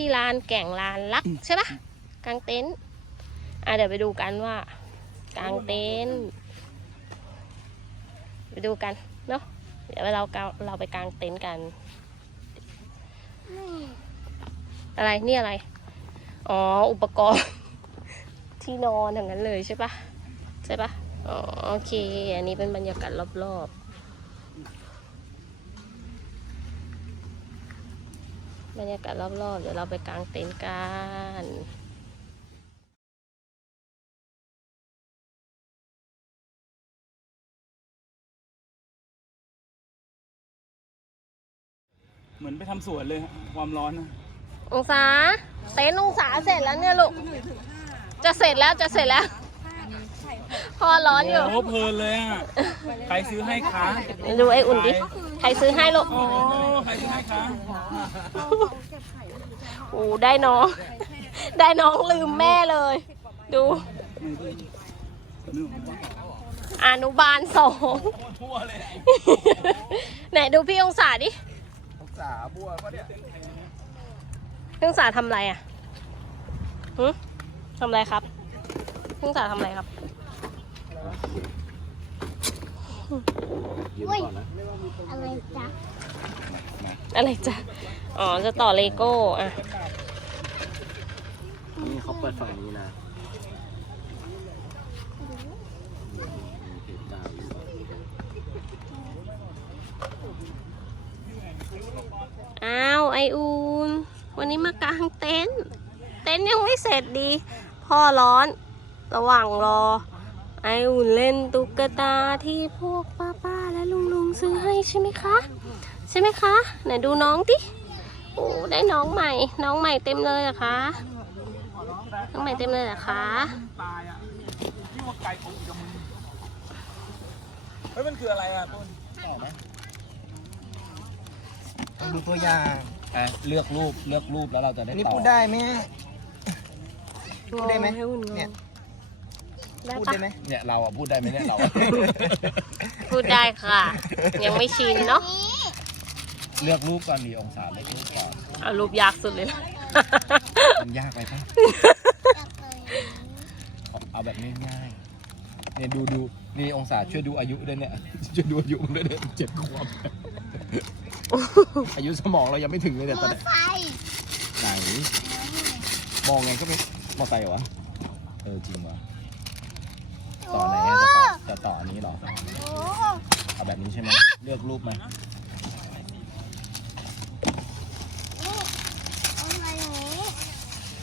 ที่ลานแก่งลานลักใช่ปะกางเต็นท์อะเดี๋ยวไปดูกันว่ากางเต็นท์ไปดูกันเนาะเดี๋ยวเราเราเราไปกางเต็นท์กัน อะไรนี่อะไร อ๋ออุปกรณ์ ที่นอนอย่างนั้นเลยใช่ปะใช่ปะอ๋อโอเค อันนี้เป็นบรรยากาศรอบๆ บรรยากาศรอบๆ เดี๋ยวเราไปกางเต็นท์กันเหมือนไปทำสวนเลยฮะความร้อนนะองศาเต็นท์องศาเสร็จแล้วเนี่ยลูก จะเสร็จแล้วจะเสร็จแล้ว พ่อร้อนอยู่ โอ้เพลินเลยอะ ใครซื้อให้คะดูไอ้อุ่นดิ ใครซื้อให้ลูกโอ้ใครซื้อให้คะโอ้ได้น้อง ได้น้องลืมแม่เลย ดู อนุบาลสองทั่วเลยไหนดูพี่องศาดิสาบัวปะเนี่ยพี่องศาทำอะไรอะหึทำอะไรครับพี่องศาทำอะไรครับ ยืมก่อนนะอะไรจ๊ะอะไรจ้ะ อ๋อ จะต่อเลโก้อะ นี่เขาเปิดฝั่งนี้นะอ้าว ไออูน วันนี้มากางเต็นท์ เต็นท์ยังไม่เสร็จดี พ่อร้อน ระหว่างรอ ไออุ่นเล่นตุ๊กตาที่พวกป้าป้าๆและลุงลุงๆซื้อให้ใช่ไหมคะ ใช่ไหมคะ ไหนดูน้องดิโอ้ได้น้องใหม่ น้องใหม่เต็มเลยเหรอคะน้องใหม่เต็มเลยเหรอคะตายอะที่ว่าไก่ของอีกกับมึงเฮ้ยมันคืออะไรอะต้นต้องดูตัวอย่างอะเลือกรูปเลือกรูปแล้วเราจะได้นี่ตอบพูดได้ไหมพูดได้ไหมให้อุ่นงงเนี่ย ได้พูดปะได้ไหมเนี่ยเราอะพูดได้ไหมเนี่ยเราอะพูดได้ค่ะ ยังไม่ชินเนาะเลือกรูปก่อนดีองศาเลือกรูปก่อนเอารูปยากสุดเลยนะ มันยากไปปะเอาเอาแบบง่ายๆเนี่ยดูดูนี่องศาช่วยดูอายุด้วยเนี่ยช่วยดูอายุด้วยเนี่ยเจ็ดขวบอายุสมองเรายังไม่ถึงเลยเนี่ยตอนเนี้ยไฟไหน มองไงก็ไม่มอไซค์เหรอวะเออจริงวะ ต่อไหนอะจะต่อจะต่ออันนี้เหรอโอ้เอาแบบนี้ใช่ไหมเลือกรูปไหมอะไรอย่างนี้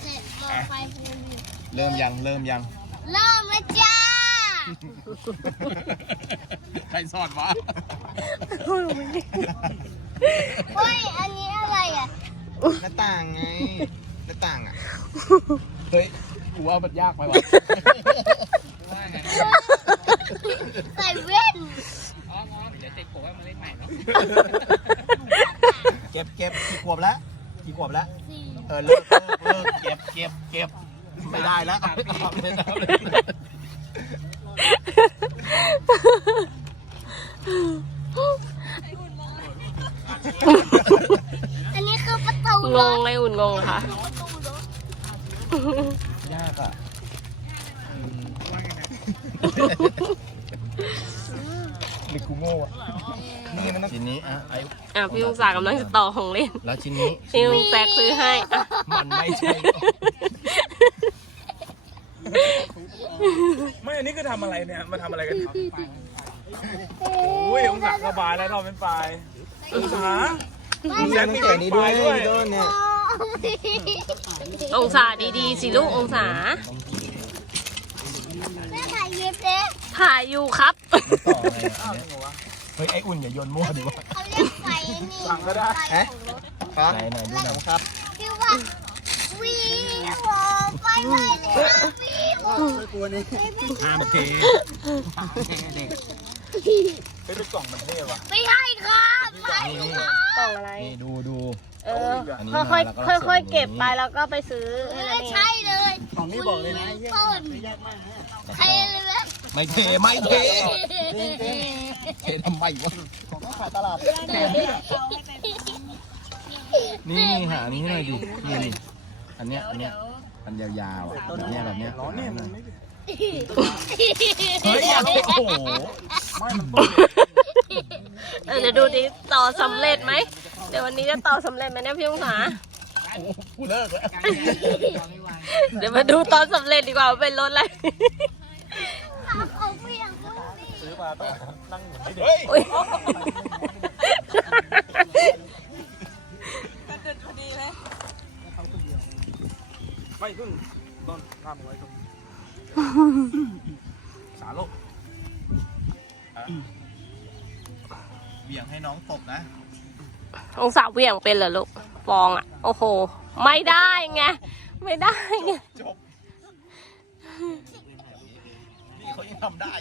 เสร็จมอไฟฟูอยู่เริ่มยังเริ่มยัง เริ่มแล้วจ้าใครสอนวะเฮ้ยอันนี้อะไรอะหน้าต่างไงหน้าต่างอะ เฮ้ยกูว่ามันยากไปว่ะ ใส่เว่นเก็บเก็บกี่ขวบแล้วกี่ขวบแล้วเออเลิกเลิกเลิกเก็บเก็บเก็บไม่ได้แล้วเอาเลยเอาเลยอันนี้คือประตูงงไออุ่นงงค่ะยากอะ หรือกูโง่อะนี่มันต้องชิ้นนี้อะไออะพี่องศากำลังจะต่อของเล่นแล้วชิ้นนี้พี่องแซกซื้อให้อะมันไม่ใช่ ไม่ อันนี้คือทำอะไรเนี่ย มาทำอะไรกันครับโอ้ยองศาสบายแล้วทำเป็นไฟองศามีมันต้องแกะนี้ด้วยพี่ต้นเนี่ยองศาดีๆสิลูกองศา แม่ถ่ายเย็บเลยถ่ายอยู่ครับ ต่ออะไรอะเนี่ยเฮ้ยไออุ่นอย่าโยนมั่วดิวะเขาเรียกไฟนี่สั่งก็ได้ไฟของรถครับไหนไหนดูหน่อยครับชื่อว่าวีโวไฟไหม้เลยนะวีโวห้ามเทเฮ้ยเป็นกล่องมันเท่ว่ะไม่ให้ครับไฟครับกล่องอะไร นี่ดูดูเอออันนี้ค่อยมาแล้วก็ๆค่อยเสียบๆเก็บไปอย่างนี้แล้วก็ไปซื้อให้นั่นเองใช่เลยของนี่บอกเลยนะต้น ใครเลยแบบไม่เทไม่เทเททำไมวะของต้องขายตลาดเนี่นี่หาอันนี้ให้หน่อยดินี่นี่อันเนี้ยอันเนี้ยอันยาวๆอะแบบเนี้ยแบบเนี้ยร้อนเนี่ยเฮ้ยอย่าโอ้โหไม่มันเปิดเออเดี๋ยวดูดิต่อสำเร็จไหมเดี๋ยววันนี้จะต่อสำเร็จไหมเนี่ยพี่องศา กูเลิกแล้ว เดี๋ยวมาดูตอนสำเร็จดีกว่าว่าเป็นรถอะไร เอาเพียงกูสิซื้อมาต้องนั่งหมุนให้เด็กอุ๊ยไม่เพิ่งต้นข้ามไว้ตรงสาโลกเบี่ยงให้น้องตบนะ องศาเหวี่ยงเป็นเหรอลูก ฟองอะ โอ้โห ไม่ได้ไง ไม่ได้ไง จบนี่เขายังทำได้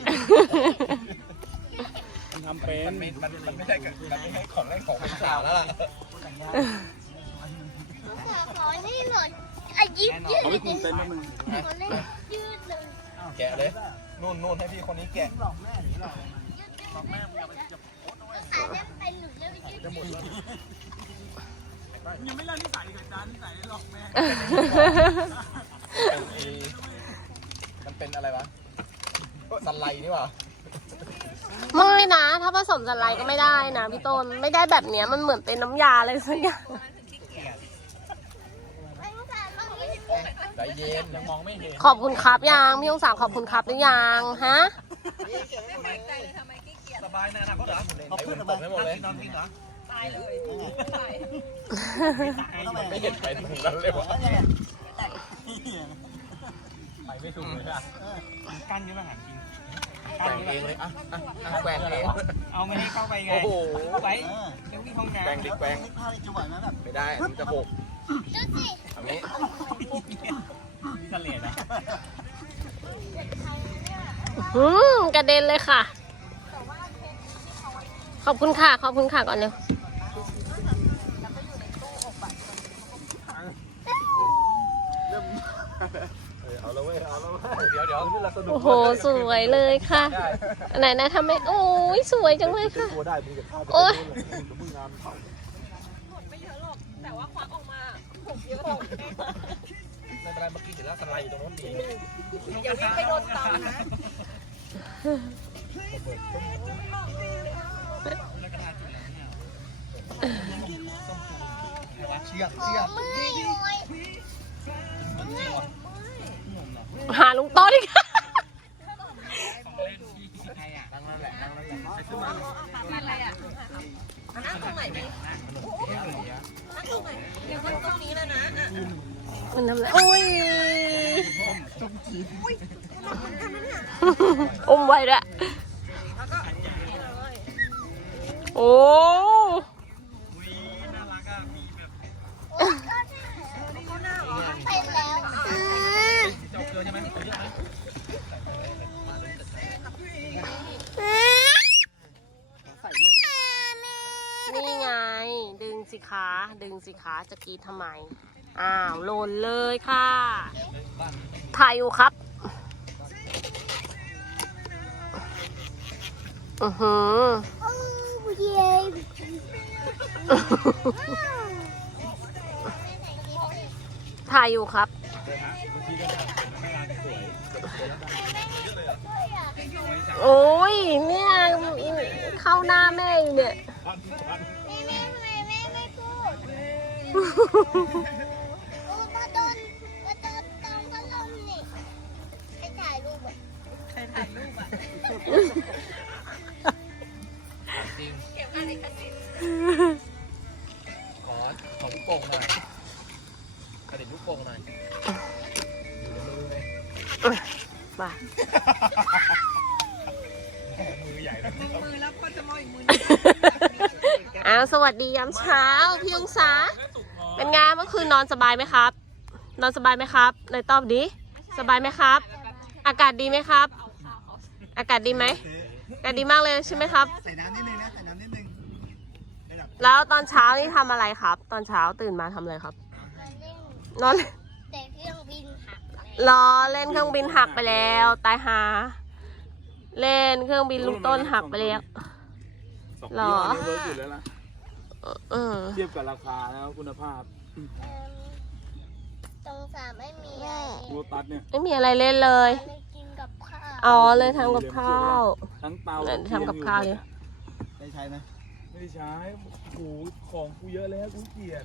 มันทำเป็นมันไม่มันมันไม่ใช่กับมันไม่ใช่ของเล่นของเป็นสาวแล้วล่ะขอนี่หน่อยอะยิบยืดเขาเลไม่ยคุมเต็นท์นะมึงขอเล่นยืดเลยแกะเลยนู่นนู่นให้พี่คนนี้แกะขาเล่นไปหลุดแล้วยืดจะหมดแล้ว ยังไม่เล่นนิสัยกับจานนิสัยหรอกแม่มันเป็นอะไรวะสันไลนี่หว่าไม่นะ ถ้าผสมสไลด์ก็ไม่ได้นะพี่ต้นไม่ได้แบบเนี้ยมันเหมือนเป็นน้ำยาอะไรสักอย่างไม่ต้องการต้องยืดใจเย็นยังมองไม่เห็นขอบคุณครับยังพี่องศาขอบคุณครับหรือยังฮะสบายนะนะเขาเหรอเขาขึ้นตบให้หมดเลยนอนทิ้งเหรอตายเลย ไม่เห็นไปตรงนั้นเลยวะไปไม่ถูกเลยอะกั้นนี่มาหันจริงแกว่งเองเลยอะอะอะแกว่งเองเอาไม่ให้เข้าไปไง โอ้โหไว้เดี๋ยววิ่งห้องน้ำแกว่งดิแกว่งไม่ได้ มันจะหกดูสิอันนี้ทะเลนะอืมกระเด็นเลยค่ะ ขอบคุณค่ะ ขอบคุณค่ะก่อนเร็ว เอาละเว้ย เอาละเว้ย เดี๋ยวเดี๋ยวนี่เราสนุกโอ้โห สวยเลยค่ะ ไหนนะทำไม โอ้ยสวยจังเลยค่ะตัวได้มึงจะพาไปโอ้ยมึงงานเขาไม่เป็นไรเมื่อกี้เห็นแล้วสไลด์อยู่ตรงนู้นดีอย่าวิ่งไปโดนตามนะเชือกเชือก มืออยู่ไว้หาลุงโต้ดิค่ะนั่งนั่นแหละนั่งนั่นแหละมันทำอะไรโอ้ยอุ้มไว้ด้วยโอ้ คะ ดึงสิคะจะกรีดทำไม อ้าวหล่นเลยค่ะ ถ่ายอยู่ครับ อือหือ เย้ถ่ายอยู่ครับ โอ้ยเนี่ยเข้าหน้าแม่อยู่เนี่ย แม่แม่ทำไมแม่ไม่พูด โอ้มาโดนมาโดนตองพัดลมนี่ให้ถ่ายรูปอะขอของลูกโป่งหน่อยกระดิ่งลูกโป่งหน่อยอยู่ในมือเลยมามือใหญ่เลยมือแล้วก็จะมองอีกมืออ้าวสวัสดียามเช้าพี่องศา เป็นไงเมื่อคืนนอนสบายไหมครับ นอนสบายไหมครับเลยตอบดิสบายไหมครับ อากาศดีไหมครับ อากาศดีไหมอากาศดีมากเลยใช่ไหมครับ ใส่น้ำนิดนึงนะใส่น้ำนิดนึงแล้วตอนเช้านี่ทำอะไรครับ ตอนเช้าตื่นมาทำอะไรครับ มาเล่นนอนแต่เครื่องบินหักแล้วรอเล่นเครื่องบินหักไปแล้วตายหา เล่นเครื่องบินลูกต้นหักไปแล้ว สองหรอ ยี่ห้อนี้เวิร์กอยู่แล้วล่ะ อืมเทียบกับราคาแล้วคุณภาพเอิ่มตรงสามไม่มีอะไรโลตัสเนี่ยไม่มีอะไรเล่นเลย เลยกินกับข้าวอ๋อเลยทำกับข้าว ทั้งเตาแล้วทำกับข้าวเลยได้ใช้ไหมไม่ได้ใช้โอ้โหของกูเยอะแล้วกูเกลียด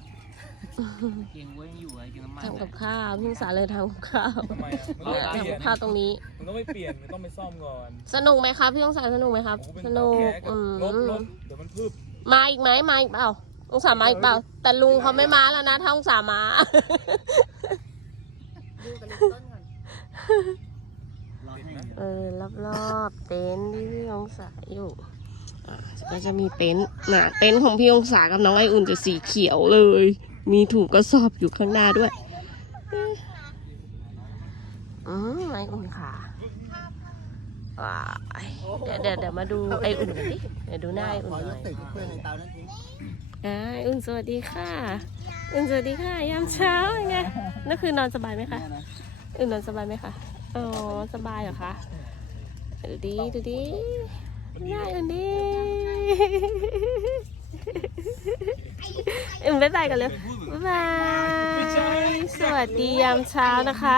เก่งเว้ยอยู่อะไรกินน้ำมันทำกับข้าวพี่องศาเลยทำกับข้าวทำไมอะมันต้องเนี่ยไปเปลี่ยทำกันบข้าวตรงนี้ มันต้องไม่เปลี่ยนมันต้องไปซ่อมก่อนสนุกไหมครับพี่องศาสนุกไหมครับ โอ้โหเป็นสนุกแก๊กับอืมรถรถเดี๋ยวมันพึบ มาอีกไหมมาอีกเปล่าองศามาอีกเปล่า แต่ลุงเขาไม่มาแล้วนะถ้าองศามารอให้เออรอบๆเต็นท์ที่พี่องศาอยู่อะก็จะมีเต็นท์นะเต็นท์ของพี่องศากับน้องไออุ่นจะสีเขียวเลย มีถุงกระสอบอยู่ข้างหน้าด้วย อืมไออุ่นค่ะ ว้ายเดี๋ยวเดี๋ยวเดี๋ยวมาดูไออุ่นหน่อยดิเดี๋ยวดูหน้าไออุ่นขอหยน่อกยตึกเพื่อนในเตานั้นทิ้งอ่าไออุ่นสวัสดีค่ะอุ่นสวัสดีค่ะ ยามเช้าไงนั่นคือนอนสบายไหมคะแม่นะอุ่นนอนสบายไหมคะอ๋อสบายเหรอคะดูดิดูดิได้อุ่นดิอุ่นบ๊ายบายกันเลยบ๊ายบาย สวัสดียามเช้านะคะ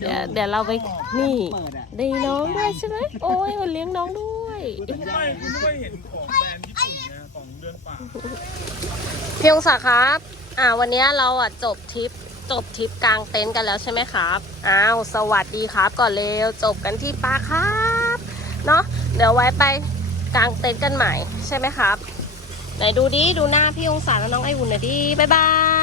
เดี๋ยวเดี๋ยวเราไปนี่ได้น้องด้วยใช่ไหมโอ้ยอุ่นเลี้ยงน้องด้วยไม่ไม่เห็นของแบรนด์ญี่ปุ่นนะของเดือนป่าพี่องศาครับ อ่า วันนี้เราอะจบทริปจบทริปกลางเต็นท์กันแล้วใช่ไหมครับ อ้าว สวัสดีครับก่อนเร็วจบกันที่ปาครับ เนาะเดี๋ยวไว้ไปกลางเต็นท์กันใหม่ใช่ไหมครับ ไหนดูดิ ดูหน้าพี่องศาและน้องไอวุ่นหน่อยดิ บ๊ายบาย